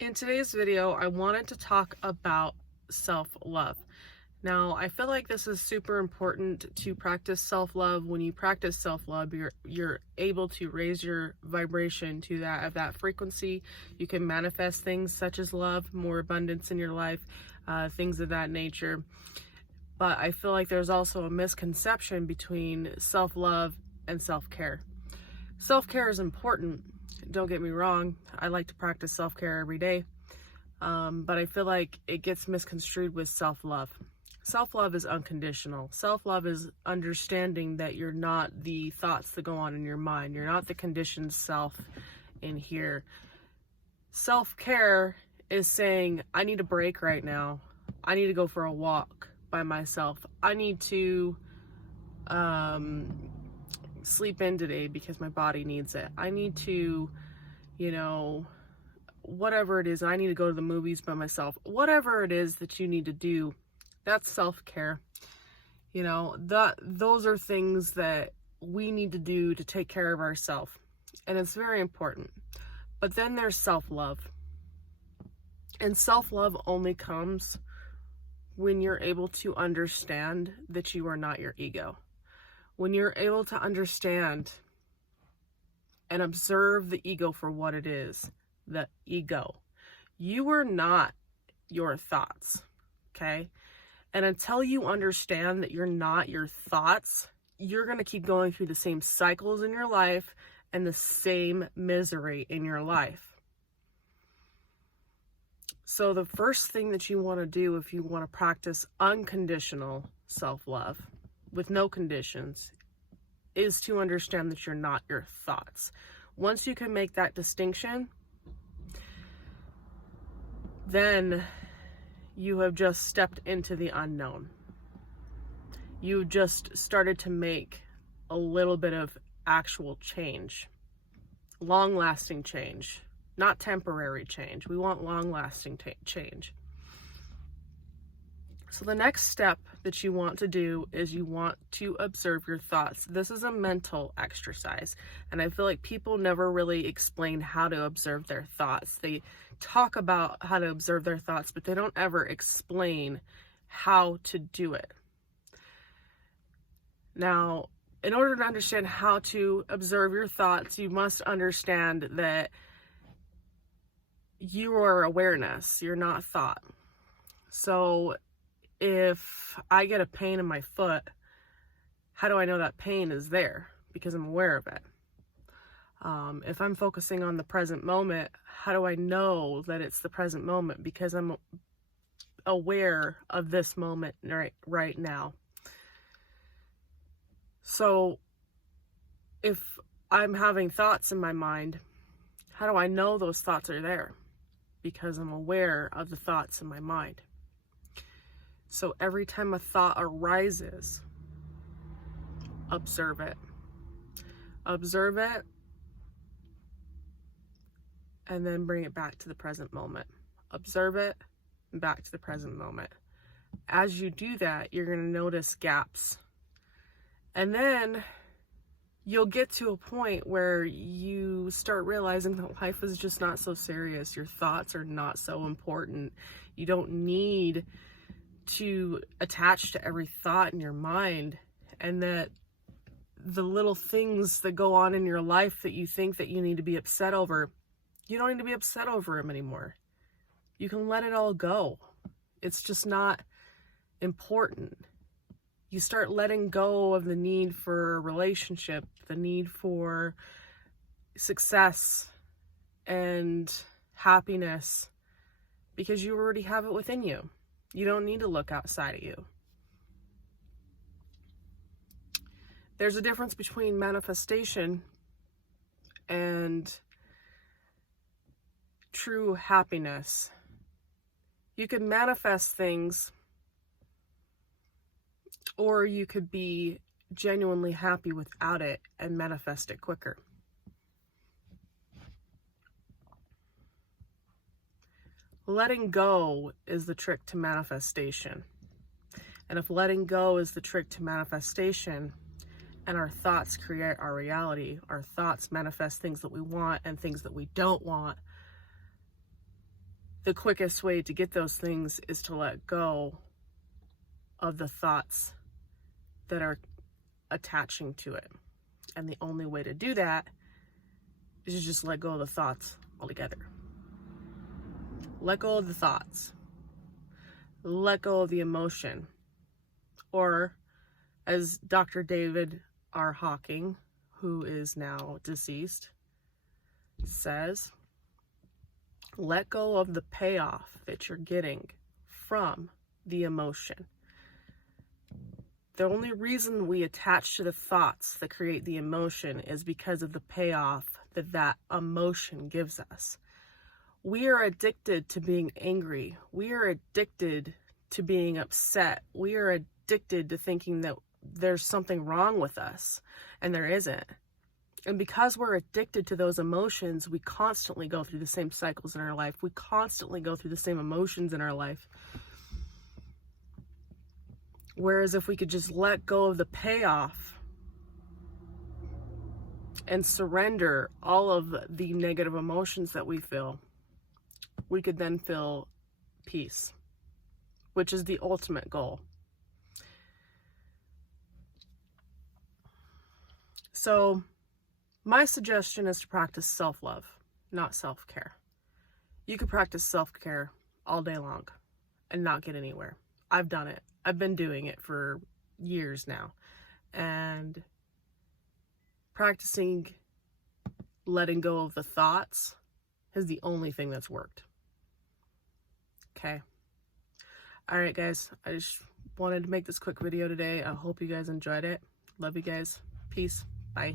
In today's video, I wanted to talk about self-love. Now, I feel like this is super important to practice self-love. When you practice self-love, you're able to raise your vibration to that frequency. You can manifest things such as love, more abundance in your life, things of that nature. But I feel like there's also a misconception between self-love and self-care. Self-care is important. Don't get me wrong. I like to practice self-care every day. But I feel like it gets misconstrued with self-love. Self-love is unconditional. Self-love is understanding that you're not the thoughts that go on in your mind. You're not the conditioned self in here. Self-care is saying, I need a break right now. I need to go for a walk by myself. I need to sleep in today because my body needs it. I need to, whatever it is, I need to go to the movies by myself. Whatever it is that you need to do, that's self-care. Those are things that we need to do to take care of ourselves. And it's very important. But then there's self-love. And self-love only comes when you're able to understand that you are not your ego. When you're able to understand and observe the ego for what it is, the ego. You are not your thoughts, okay? And until you understand that you're not your thoughts, you're going to keep going through the same cycles in your life and the same misery in your life. So the first thing that you want to do if you want to practice unconditional self-love with no conditions is to understand that you're not your thoughts. Once you can make that distinction, then you have just stepped into the unknown. You just started to make a little bit of actual change, long-lasting change, not temporary change. We want long-lasting change. So the next step that you want to do is you want to observe your thoughts. This is a mental exercise, and I feel like people never really explain how to observe their thoughts. They talk about how to observe their thoughts, but they don't ever explain how to do it. Now, in order to understand how to observe your thoughts, you must understand that you are awareness, you're not thought. So if I get a pain in my foot, how do I know that pain is there? Because I'm aware of it. If I'm focusing on the present moment, how do I know that it's the present moment? Because I'm aware of this moment right now. So if I'm having thoughts in my mind, how do I know those thoughts are there? Because I'm aware of the thoughts in my mind. So every time a thought arises, observe it. Observe it, and then bring it back to the present moment. Observe it, and back to the present moment. As you do that, you're going to notice gaps. And then you'll get to a point where you start realizing that life is just not so serious. Your thoughts are not so important. You don't need to attach to every thought in your mind, and that the little things that go on in your life that you think that you need to be upset over, you don't need to be upset over them anymore. You can let it all go. It's just not important. You start letting go of the need for a relationship, the need for success and happiness, because you already have it within you. You don't need to look outside of you. There's a difference between manifestation and true happiness. You can manifest things, or you could be genuinely happy without it and manifest it quicker. Letting go is the trick to manifestation. And if letting go is the trick to manifestation, and our thoughts create our reality, our thoughts manifest things that we want and things that we don't want, the quickest way to get those things is to let go of the thoughts that are attaching to it. And the only way to do that is to just let go of the thoughts altogether. Let go of the thoughts. Let go of the emotion. Or, as Dr. David R. Hawking, who is now deceased, says, let go of the payoff that you're getting from the emotion. The only reason we attach to the thoughts that create the emotion is because of the payoff that that emotion gives us. We are addicted to being angry. We are addicted to being upset. We are addicted to thinking that there's something wrong with us, and there isn't. And because we're addicted to those emotions, we constantly go through the same cycles in our life. We constantly go through the same emotions in our life. Whereas if we could just let go of the payoff and surrender all of the negative emotions that we feel, we could then feel peace, which is the ultimate goal. So my suggestion is to practice self-love, not self-care. You could practice self-care all day long and not get anywhere. I've done it. I've been doing it for years now. And practicing letting go of the thoughts is the only thing that's worked. Okay. All right, guys. I just wanted to make this quick video today. I hope you guys enjoyed it. Love you guys. Peace. Bye.